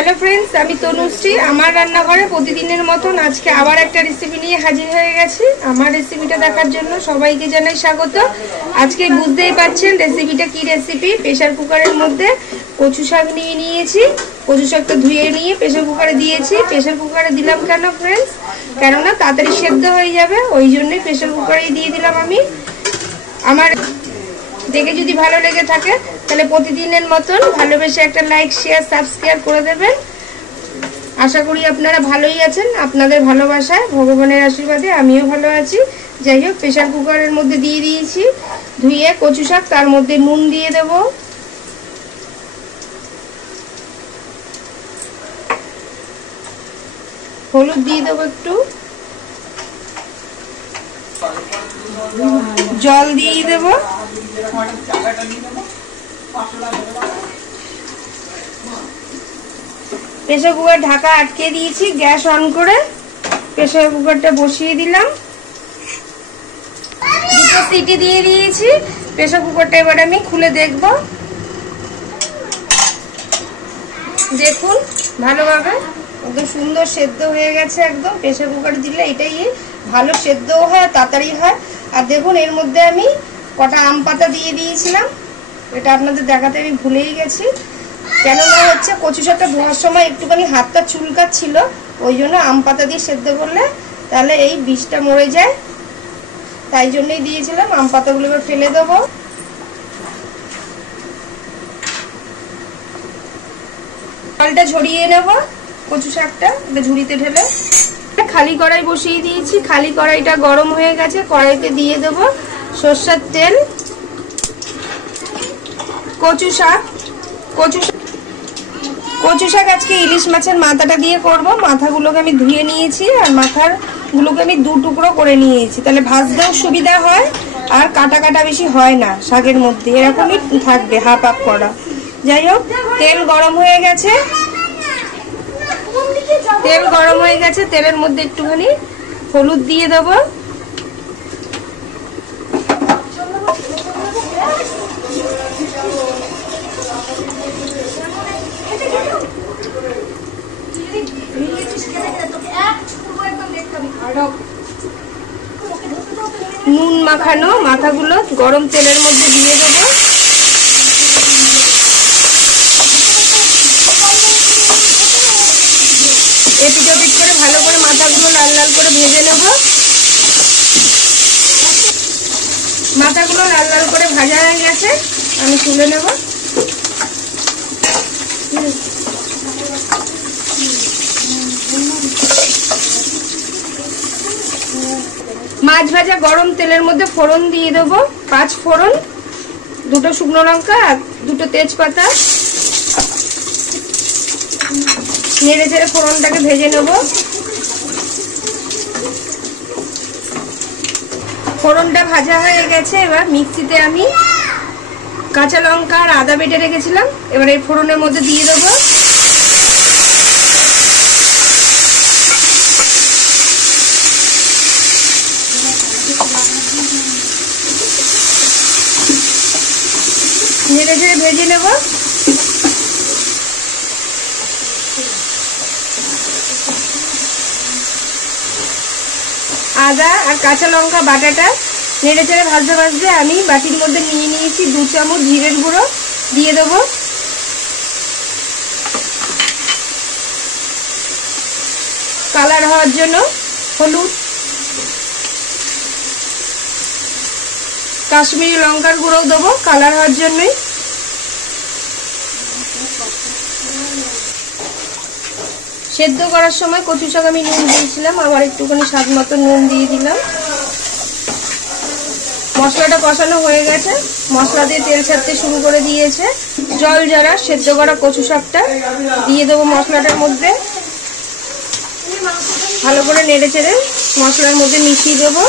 Hello friends आमी तनुश्री आमार रान्नाघरे प्रतिदिनेर मतन आज के आबार एक रेसिपि निये हाजिर हये गेछि। आमार रेसिपिटा देखार जोन्नो सबाइके जानाई स्वागत। आज के बुझतेई पाच्छेन रेसिपिटा कि रेसिपि। प्रेसार कुकारेर मध्य कचु शाक निये नियेछि। कचु शाकटा धुए निये प्रेसार कुकारे दियेछि। प्रेसार कुकारे दिलाम केन फ्रेंड्स, केनना ताड़ाताड़ि सेদ্ধ हये जाबे ओई जोन्नोई प्रेसार कुकारेई दिये दिलाम आमी। आमार देखे যদি ভালো লেগে থাকে তাহলে প্রতিদিনের মতন ভালোবেসে একটা লাইক শেয়ার সাবস্ক্রাইব করে দেবেন। আশা করি আপনারা ভালোই আছেন। আপনাদের ভালোবাসায় ভগবানের আশীর্বাদে আমিও ভালো আছি। যাই হোক প্রেসার কুকারের মধ্যে দিয়ে দিয়েছি ধুয়ে কচু শাক, তার মধ্যে নুন দিয়ে দেব, হলুদ দিয়ে দেব, একটু জল দিয়ে দেব, প্রেসার কুকার ঢাকা আটকে দিয়েছি। গ্যাস অন করে প্রেসার কুকারটা বসিয়ে দিলাম, দুটো সিটি দিয়ে দিয়েছি। প্রেসার কুকারটা এবার আমি খুলে দেখব। দেখুন ভালোভাবে একদম সুন্দর সেদ্ধ হয়ে গেছে। একদম প্রেসার কুকার দিলে এটাই ভালো সেদ্ধও হয়, তাড়াতাড়ি হয়। আর দেখুন এর মধ্যে আমি কটা আম পাতা দিয়ে দিয়েছিলাম, এটা আপনাদের দেখাতে আমি ভুলেই গেছি। কেননা হচ্ছে কচু শাকটা ধোয়ার সময় একটুখানি হাতটা চুলকাচ্ছিল, ওই জন্য আম পাতা দিয়ে সেদ্ধ করলে তাহলে এই বিষটা মরে যায়, তাই জন্যই দিয়েছিলাম। আম পাতাগুলো এবার ফেলে দেবো। জলটা ঝরিয়ে নেব কচু শাকটা এটা ঝুড়িতে ঢেলে। খালি কড়াই বসিয়ে দিয়েছি, খালি কড়াইটা গরম হয়ে গেছে। কড়াইতে দিয়ে দেব সরষের তেল, কচু শাক। কচু শাক আজকে ইলিশ মাছের মাথাটা দিয়ে করব। মাথাগুলোকে আমি ধুয়ে নিয়েছি আর মাথাগুলোকে আমি দু টুকরো করে নিয়েছি, তাহলে ভাজতেও সুবিধা হয় আর কাটা কাটা বেশি হয় না শাকের মধ্যে, এরকমই থাকবে হাফ হাফ করা। যাই হোক তেল গরম হয়ে গেছে, তেলের মধ্যে একটুখানি হলুদ দিয়ে দেব, নুন মাখানো মাথাগুলো গরম তেলের মধ্যে দিয়ে দেব। এপিট ওপিট করে ভালো করে মাথাগুলো লাল লাল করে ভেজে নেব। মাথাগুলো লাল লাল করে ভাজা হয়ে গেছে, আমি তুলে নেব। মাছ ভাজা গরম তেলের মধ্যে ফোড়ন দিয়ে দেবো, 5 ফোড়ন, 2টো শুকনো লঙ্কা আর 2টো তেজপাতা। নেড়ে চেড়ে ফোড়নটাকে ভেজে নেব। ফোড়নটা ভাজা হয়ে গেছে, এবার মিক্সিতে আমি কাঁচা লঙ্কা আর আদা বেটে রেখেছিলাম, এবার এই ফোড়নের মধ্যে দিয়ে দেবো। নেড়ে চেড়ে ভেজে নেব। আদা আর কাঁচা লঙ্কা বাটাটা নেড়ে চেড়ে ভাজতে ভাজতে আমি বাটির মধ্যে নিয়ে নিয়েছি 2 চামচ জিরের গুঁড়ো দিয়ে দেবো। কালার হওয়ার জন্য হলুদ, কাশ্মীরি লঙ্কার গুঁড়ো দেবো কালার হওয়ার জন্যই। সেদ্ধ করার সময় কচু শাক আমি নুন দিয়েছিলাম, আবার একটুখানি স্বাদ মতো নুন দিয়ে দিলাম। মশলাটা কষানো হয়ে গেছে, মশলা দিয়ে তেল ছাড়তে শুরু করে দিয়েছে। জল ঝরা সেদ্ধ করা কচু শাকটা দিয়ে দেবো মশলাটার মধ্যে। ভালো করে নেড়ে চেড়ে মশলার মধ্যে মিশিয়ে দেবো।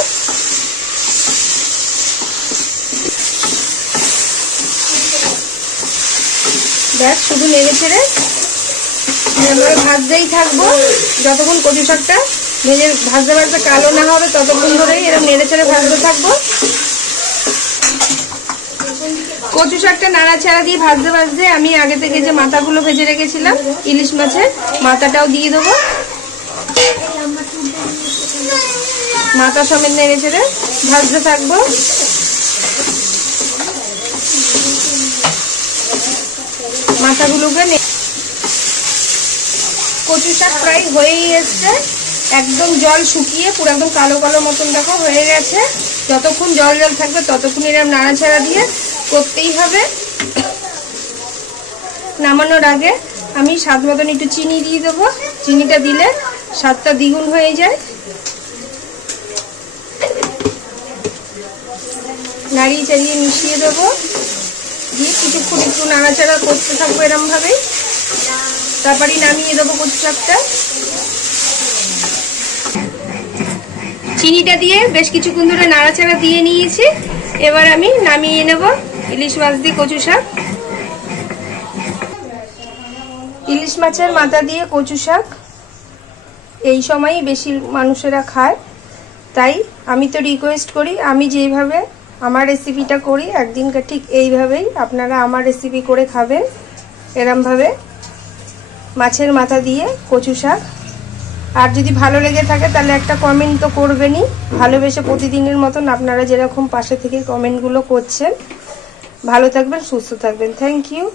ব্যাস শুধু নেড়ে চেড়ে ভাজতেই থাকবো যতক্ষণ কচু শাকটা ভেজে ভাজতে ভাজতে কালো না হবে, ততক্ষণ ধরেই এরকম নেড়ে চেড়ে ভাজতে থাকবো। কচু শাকটা নাড়াচাড়া দিয়ে ভাজতে ভাজতে আমি আগে থেকে যে মাথাগুলো ভেজে রেখেছিলাম ইলিশ মাছের মাথাটাও দিয়ে দেবো। মাথা সমেত নেড়ে চেড়ে ভাজতে থাকবো। মাথাগুলোকে কচু শাক প্রায় হয়েই এসছে, একদম জল শুকিয়ে পুরো একদম কালো কালো মতন দেখো হয়ে গেছে। যতক্ষণ জল জল থাকবে ততক্ষণ এরকম নাড়াচাড়া দিয়ে করতেই হবে। নামানোর আগে আমি স্বাদ মতন একটু চিনি দিয়ে দেবো, চিনিটা দিলে স্বাদটা দ্বিগুণ হয়ে যায়। নাড়িয়ে চাড়িয়ে মিশিয়ে দেবো, দিয়ে কিছুক্ষণ একটু নাড়াচাড়া করতে থাকবো এরম ভাবেই। তারপরেই নামিয়ে দেবো কচু শাকটা। চিনিটা দিয়ে বেশ কিছুক্ষণ ধরে নাড়াচাড়া দিয়ে নিয়েছি। এবার আমি নামিয়ে নেব ইলিশ মাছ দিয়ে কচু শাক। ইলিশ মাছের মাথা দিয়ে কচু শাক এই সময়ই বেশি মানুষেরা খায়, তাই আমি তো রিকোয়েস্ট করি আমি যেইভাবে আমার রেসিপিটা করি একদিনকার ঠিক এইভাবেই আপনারা আমার রেসিপি করে খাবেন। এরমভাবে মাছের মাথা দিয়ে কচু শাক। আর যদি ভালো লেগে থাকে তাহলে একটা কমেন্ট তো করবেনই, ভালোবেসে প্রতিদিনের মতন আপনারা যেরকম পাশে থেকে কমেন্টগুলো করছেন। ভালো থাকবেন, সুস্থ থাকবেন। Thank you.